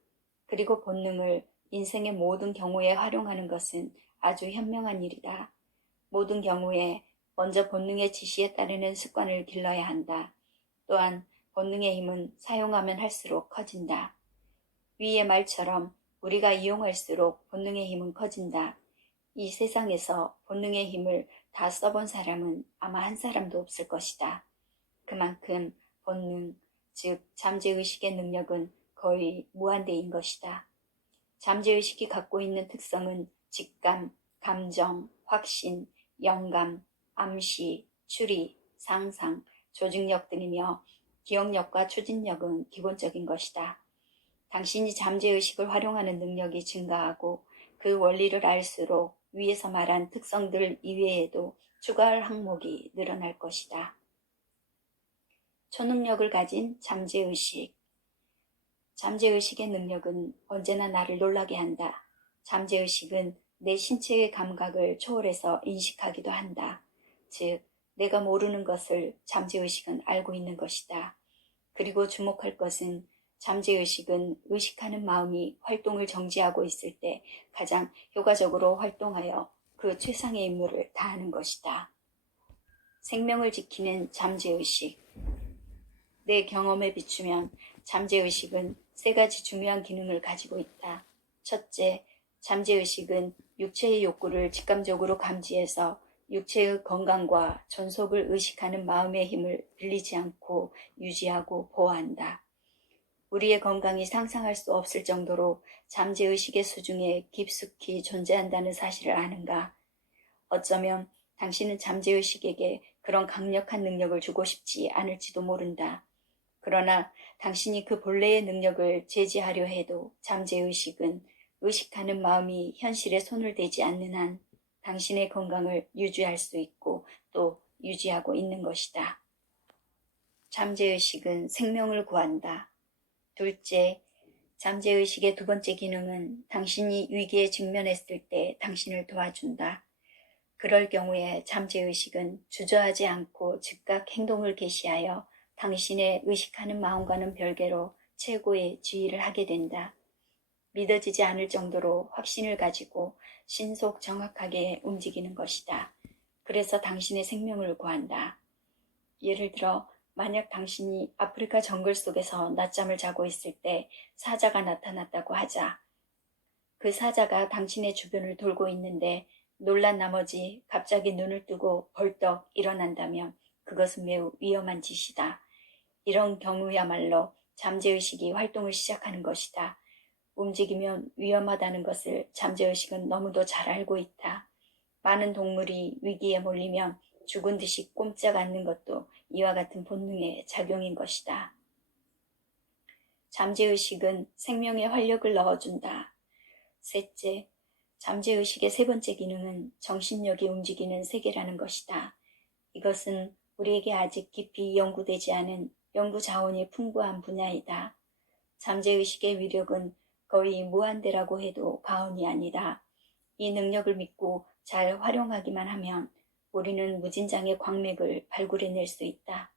그리고 본능을 인생의 모든 경우에 활용하는 것은 아주 현명한 일이다. 모든 경우에 먼저 본능의 지시에 따르는 습관을 길러야 한다. 또한 본능의 힘은 사용하면 할수록 커진다. 위의 말처럼 우리가 이용할수록 본능의 힘은 커진다. 이 세상에서 본능의 힘을 다 써본 사람은 아마 한 사람도 없을 것이다. 그만큼 본능, 즉 잠재의식의 능력은 거의 무한대인 것이다. 잠재의식이 갖고 있는 특성은 직감, 감정, 확신, 영감, 암시, 추리, 상상, 조직력 등이며 기억력과 추진력은 기본적인 것이다. 당신이 잠재의식을 활용하는 능력이 증가하고 그 원리를 알수록 위에서 말한 특성들 이외에도 추가할 항목이 늘어날 것이다. 초능력을 가진 잠재의식. 잠재의식의 능력은 언제나 나를 놀라게 한다. 잠재의식은 내 신체의 감각을 초월해서 인식하기도 한다. 즉, 내가 모르는 것을 잠재의식은 알고 있는 것이다. 그리고 주목할 것은 잠재의식은 의식하는 마음이 활동을 정지하고 있을 때 가장 효과적으로 활동하여 그 최상의 임무를 다하는 것이다. 생명을 지키는 잠재의식. 내 경험에 비추면 잠재의식은 세 가지 중요한 기능을 가지고 있다. 첫째, 잠재의식은 육체의 욕구를 직감적으로 감지해서 육체의 건강과 존속을 의식하는 마음의 힘을 빌리지 않고 유지하고 보호한다. 우리의 건강이 상상할 수 없을 정도로 잠재의식의 수중에 깊숙이 존재한다는 사실을 아는가? 어쩌면 당신은 잠재의식에게 그런 강력한 능력을 주고 싶지 않을지도 모른다. 그러나 당신이 그 본래의 능력을 제지하려 해도 잠재의식은 의식하는 마음이 현실에 손을 대지 않는 한 당신의 건강을 유지할 수 있고 또 유지하고 있는 것이다. 잠재의식은 생명을 구한다. 둘째, 잠재의식의 두 번째 기능은 당신이 위기에 직면했을 때 당신을 도와준다. 그럴 경우에 잠재의식은 주저하지 않고 즉각 행동을 개시하여 당신의 의식하는 마음과는 별개로 최고의 지휘를 하게 된다. 믿어지지 않을 정도로 확신을 가지고 신속 정확하게 움직이는 것이다. 그래서 당신의 생명을 구한다. 예를 들어 만약 당신이 아프리카 정글 속에서 낮잠을 자고 있을 때 사자가 나타났다고 하자. 그 사자가 당신의 주변을 돌고 있는데 놀란 나머지 갑자기 눈을 뜨고 벌떡 일어난다면 그것은 매우 위험한 짓이다. 이런 경우야말로 잠재의식이 활동을 시작하는 것이다. 움직이면 위험하다는 것을 잠재의식은 너무도 잘 알고 있다. 많은 동물이 위기에 몰리면 죽은 듯이 꼼짝 않는 것도 이와 같은 본능의 작용인 것이다. 잠재의식은 생명에 활력을 넣어준다. 셋째, 잠재의식의 세 번째 기능은 정신력이 움직이는 세계라는 것이다. 이것은 우리에게 아직 깊이 연구되지 않은 연구 자원이 풍부한 분야이다. 잠재의식의 위력은 거의 무한대라고 해도 과언이 아니다. 이 능력을 믿고 잘 활용하기만 하면 우리는 무진장의 광맥을 발굴해낼 수 있다.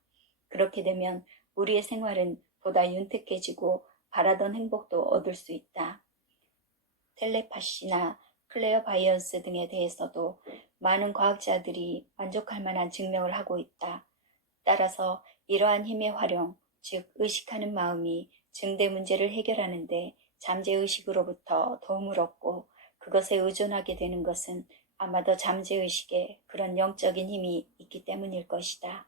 그렇게 되면 우리의 생활은 보다 윤택해지고 바라던 행복도 얻을 수 있다. 텔레파시나 클레어바이언스 등에 대해서도 많은 과학자들이 만족할 만한 증명을 하고 있다. 따라서 이러한 힘의 활용, 즉 의식하는 마음이 증대 문제를 해결하는 데 잠재의식으로부터 도움을 얻고 그것에 의존하게 되는 것은 아마도 잠재의식에 그런 영적인 힘이 있기 때문일 것이다.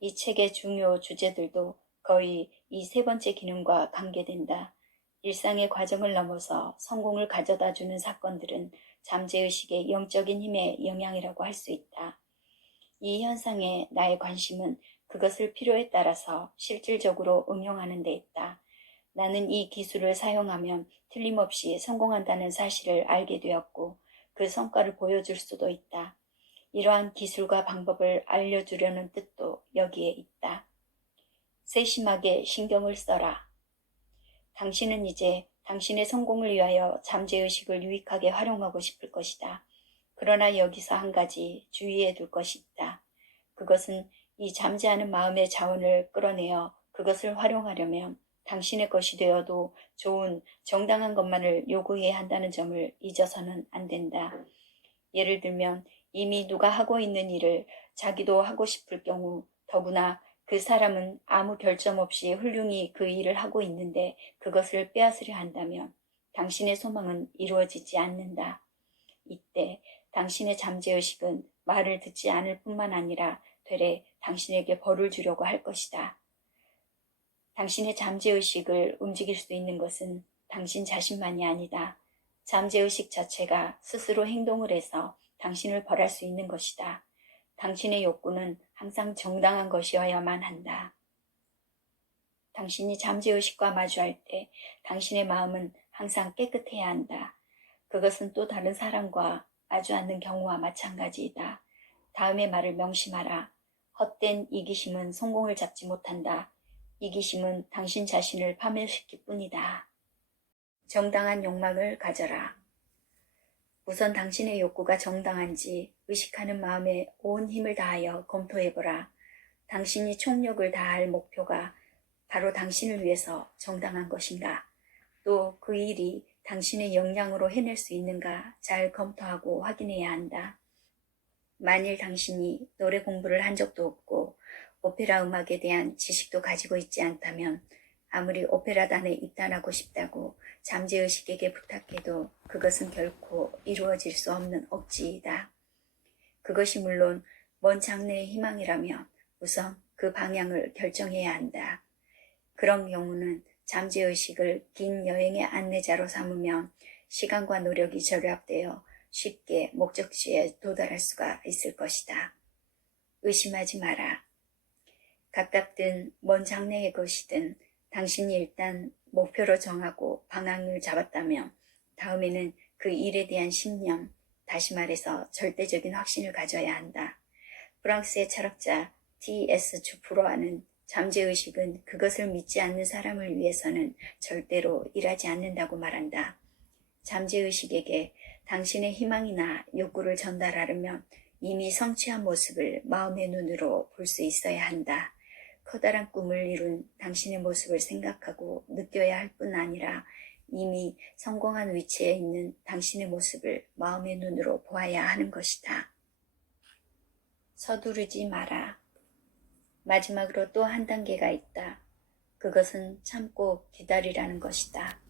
이 책의 중요 주제들도 거의 이 세 번째 기능과 관계된다. 일상의 과정을 넘어서 성공을 가져다주는 사건들은 잠재의식의 영적인 힘의 영향이라고 할 수 있다. 이 현상에 나의 관심은 그것을 필요에 따라서 실질적으로 응용하는 데 있다. 나는 이 기술을 사용하면 틀림없이 성공한다는 사실을 알게 되었고 그 성과를 보여줄 수도 있다. 이러한 기술과 방법을 알려주려는 뜻도 여기에 있다. 세심하게 신경을 써라. 당신은 이제 당신의 성공을 위하여 잠재의식을 유익하게 활용하고 싶을 것이다. 그러나 여기서 한 가지 주의해 둘 것이 있다. 그것은 이 잠재하는 마음의 자원을 끌어내어 그것을 활용하려면 당신의 것이 되어도 좋은 정당한 것만을 요구해야 한다는 점을 잊어서는 안 된다. 예를 들면 이미 누가 하고 있는 일을 자기도 하고 싶을 경우 더구나 그 사람은 아무 결점 없이 훌륭히 그 일을 하고 있는데 그것을 빼앗으려 한다면 당신의 소망은 이루어지지 않는다. 이때 당신의 잠재의식은 말을 듣지 않을 뿐만 아니라 되레 당신에게 벌을 주려고 할 것이다. 당신의 잠재의식을 움직일 수 있는 것은 당신 자신만이 아니다. 잠재의식 자체가 스스로 행동을 해서 당신을 벌할 수 있는 것이다. 당신의 욕구는 항상 정당한 것이어야만 한다. 당신이 잠재의식과 마주할 때 당신의 마음은 항상 깨끗해야 한다. 그것은 또 다른 사람과 마주 않는 경우와 마찬가지이다. 다음의 말을 명심하라. 헛된 이기심은 성공을 잡지 못한다. 이기심은 당신 자신을 파멸시킬 뿐이다. 정당한 욕망을 가져라. 우선 당신의 욕구가 정당한지 의식하는 마음에 온 힘을 다하여 검토해보라. 당신이 총력을 다할 목표가 바로 당신을 위해서 정당한 것인가? 또 그 일이 당신의 역량으로 해낼 수 있는가 잘 검토하고 확인해야 한다. 만일 당신이 노래 공부를 한 적도 없고 오페라 음악에 대한 지식도 가지고 있지 않다면 아무리 오페라단에 입단하고 싶다고 잠재의식에게 부탁해도 그것은 결코 이루어질 수 없는 억지이다. 그것이 물론 먼 장래의 희망이라면 우선 그 방향을 결정해야 한다. 그런 경우는 잠재의식을 긴 여행의 안내자로 삼으면 시간과 노력이 절약되어 쉽게 목적지에 도달할 수가 있을 것이다. 의심하지 마라. 가깝든 먼 장래의 것이든 당신이 일단 목표로 정하고 방향을 잡았다면 다음에는 그 일에 대한 신념, 다시 말해서 절대적인 확신을 가져야 한다. 프랑스의 철학자 T.S. 주프로아는 잠재의식은 그것을 믿지 않는 사람을 위해서는 절대로 일하지 않는다고 말한다. 잠재의식에게 당신의 희망이나 욕구를 전달하려면 이미 성취한 모습을 마음의 눈으로 볼 수 있어야 한다. 커다란 꿈을 이룬 당신의 모습을 생각하고 느껴야 할 뿐 아니라 이미 성공한 위치에 있는 당신의 모습을 마음의 눈으로 보아야 하는 것이다. 서두르지 마라. 마지막으로 또 한 단계가 있다. 그것은 참고 기다리라는 것이다.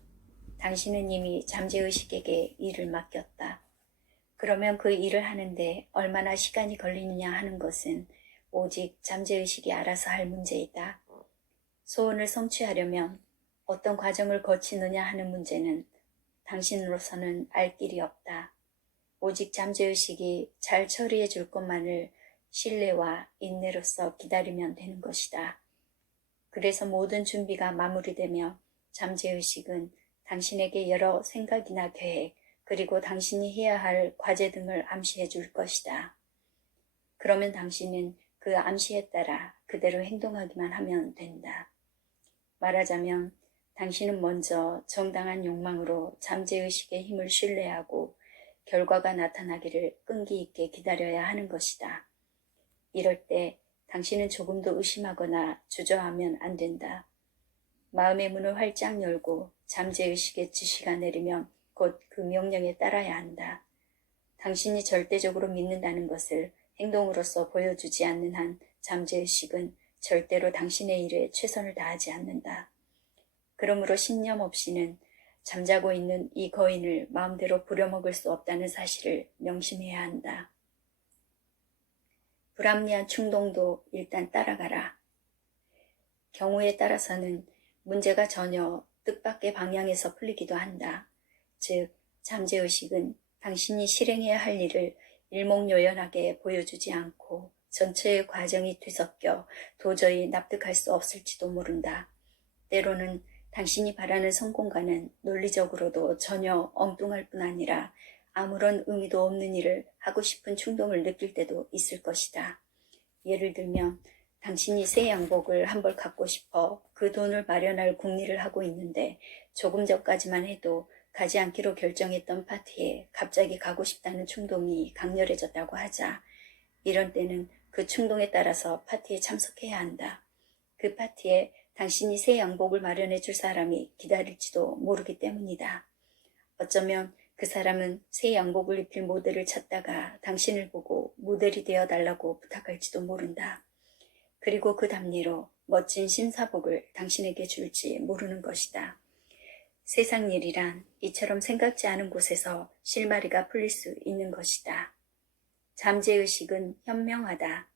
당신은 이미 잠재의식에게 일을 맡겼다. 그러면 그 일을 하는데 얼마나 시간이 걸리느냐 하는 것은 오직 잠재의식이 알아서 할 문제이다. 소원을 성취하려면 어떤 과정을 거치느냐 하는 문제는 당신으로서는 알 길이 없다. 오직 잠재의식이 잘 처리해 줄 것만을 신뢰와 인내로서 기다리면 되는 것이다. 그래서 모든 준비가 마무리되며 잠재의식은 당신에게 여러 생각이나 계획, 그리고 당신이 해야 할 과제 등을 암시해 줄 것이다. 그러면 당신은 그 암시에 따라 그대로 행동하기만 하면 된다. 말하자면 당신은 먼저 정당한 욕망으로 잠재의식의 힘을 신뢰하고 결과가 나타나기를 끈기 있게 기다려야 하는 것이다. 이럴 때 당신은 조금도 의심하거나 주저하면 안 된다. 마음의 문을 활짝 열고 잠재의식의 지시가 내리면 곧 그 명령에 따라야 한다. 당신이 절대적으로 믿는다는 것을 행동으로서 보여주지 않는 한 잠재의식은 절대로 당신의 일에 최선을 다하지 않는다. 그러므로 신념 없이는 잠자고 있는 이 거인을 마음대로 부려먹을 수 없다는 사실을 명심해야 한다. 불합리한 충동도 일단 따라가라. 경우에 따라서는 문제가 전혀 뜻밖의 방향에서 풀리기도 한다. 즉, 잠재의식은 당신이 실행해야 할 일을 일목요연하게 보여주지 않고 전체의 과정이 뒤섞여 도저히 납득할 수 없을지도 모른다. 때로는 당신이 바라는 성공과는 논리적으로도 전혀 엉뚱할 뿐 아니라 아무런 의미도 없는 일을 하고 싶은 충동을 느낄 때도 있을 것이다. 예를 들면 당신이 새 양복을 한 벌 갖고 싶어 그 돈을 마련할 궁리를 하고 있는데 조금 전까지만 해도 가지 않기로 결정했던 파티에 갑자기 가고 싶다는 충동이 강렬해졌다고 하자. 이런 때는 그 충동에 따라서 파티에 참석해야 한다. 그 파티에 당신이 새 양복을 마련해 줄 사람이 기다릴지도 모르기 때문이다. 어쩌면 그 사람은 새 양복을 입힐 모델을 찾다가 당신을 보고 모델이 되어 달라고 부탁할지도 모른다. 그리고 그 답례로 멋진 신사복을 당신에게 줄지 모르는 것이다. 세상 일이란 이처럼 생각지 않은 곳에서 실마리가 풀릴 수 있는 것이다. 잠재의식은 현명하다.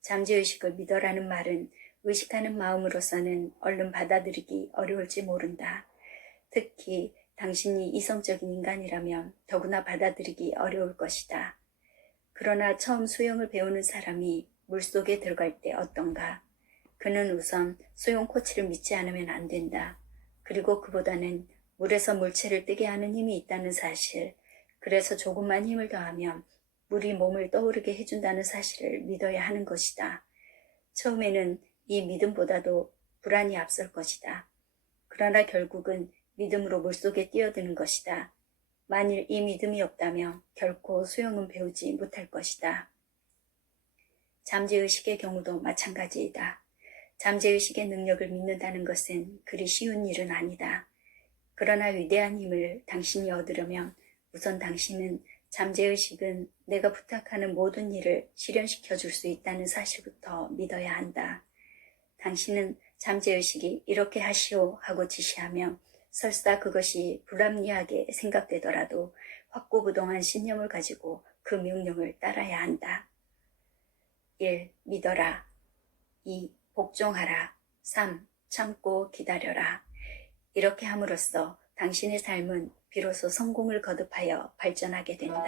잠재의식을 믿어라는 말은 의식하는 마음으로서는 얼른 받아들이기 어려울지 모른다. 특히 당신이 이성적인 인간이라면 더구나 받아들이기 어려울 것이다. 그러나 처음 수영을 배우는 사람이 물속에 들어갈 때 어떤가? 그는 우선 수영 코치를 믿지 않으면 안 된다. 그리고 그보다는 물에서 물체를 뜨게 하는 힘이 있다는 사실, 그래서 조금만 힘을 더하면 물이 몸을 떠오르게 해준다는 사실을 믿어야 하는 것이다. 처음에는 이 믿음보다도 불안이 앞설 것이다. 그러나 결국은 믿음으로 물속에 뛰어드는 것이다. 만일 이 믿음이 없다면 결코 수영은 배우지 못할 것이다. 잠재의식의 경우도 마찬가지이다. 잠재의식의 능력을 믿는다는 것은 그리 쉬운 일은 아니다. 그러나 위대한 힘을 당신이 얻으려면 우선 당신은 잠재의식은 내가 부탁하는 모든 일을 실현시켜 줄 수 있다는 사실부터 믿어야 한다. 당신은 잠재의식이 이렇게 하시오 하고 지시하면 설사 그것이 불합리하게 생각되더라도 확고부동한 신념을 가지고 그 명령을 따라야 한다. 1. 믿어라. 2. 복종하라. 3. 참고 기다려라. 이렇게 함으로써 당신의 삶은 비로소 성공을 거듭하여 발전하게 된다.